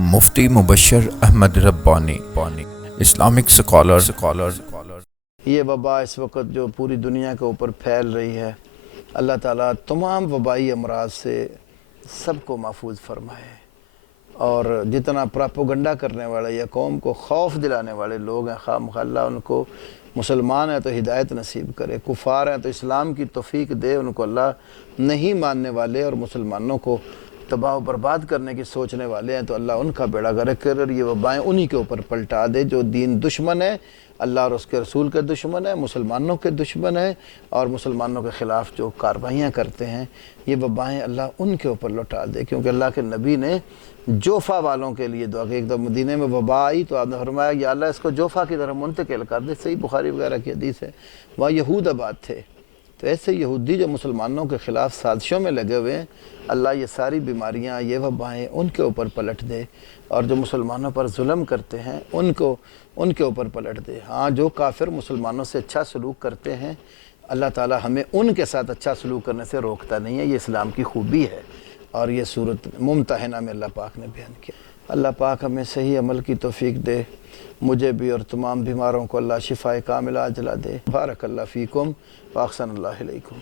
مفتی مبشر احمد ربانی Islamic scholar یہ وبا اس وقت جو پوری دنیا کے اوپر پھیل رہی ہے، اللہ تعالیٰ تمام وبائی امراض سے سب کو محفوظ فرمائے، اور جتنا پراپوگنڈا کرنے والے یا قوم کو خوف دلانے والے لوگ ہیں، خواہ مخواہ اللہ ان کو مسلمان ہیں تو ہدایت نصیب کرے، کفار ہیں تو اسلام کی توفیق دے ان کو اللہ، نہیں ماننے والے اور مسلمانوں کو تباہ و برباد کرنے کی سوچنے والے ہیں تو اللہ ان کا بیڑا غرق کر، اور یہ وبائیں انہی کے اوپر پلٹا دے جو دین دشمن ہے، اللہ اور اس کے رسول کے دشمن ہے، مسلمانوں کے دشمن ہے، اور مسلمانوں کے خلاف جو کاروائیاں کرتے ہیں، یہ وبائیں اللہ ان کے اوپر لوٹا دے، کیونکہ اللہ کے نبی نے جوفا والوں کے لیے دعا کی۔ ایک دفعہ مدینہ میں وبا آئی تو آپ نے فرمایا یا اللہ اس کو جوفا کی طرف منتقل کر دے، صحیح بخاری وغیرہ کی حدیث ہے، وہاں یہود آباد تھے، تو ایسے یہودی جو مسلمانوں کے خلاف سازشوں میں لگے ہوئے ہیں، اللہ یہ ساری بیماریاں، یہ وبائیں ان کے اوپر پلٹ دے، اور جو مسلمانوں پر ظلم کرتے ہیں ان کے اوپر پلٹ دے۔ ہاں، جو کافر مسلمانوں سے اچھا سلوک کرتے ہیں، اللہ تعالیٰ ہمیں ان کے ساتھ اچھا سلوک کرنے سے روکتا نہیں ہے، یہ اسلام کی خوبی ہے، اور یہ صورت ممتحنہ میں اللہ پاک نے بیان کیا۔ اللہ پاک ہمیں صحیح عمل کی توفیق دے، مجھے بھی اور تمام بیماروں کو اللہ شفائے کاملہ عاجلہ دے۔ بارک اللہ فیکم واحسن اللہ علیکم۔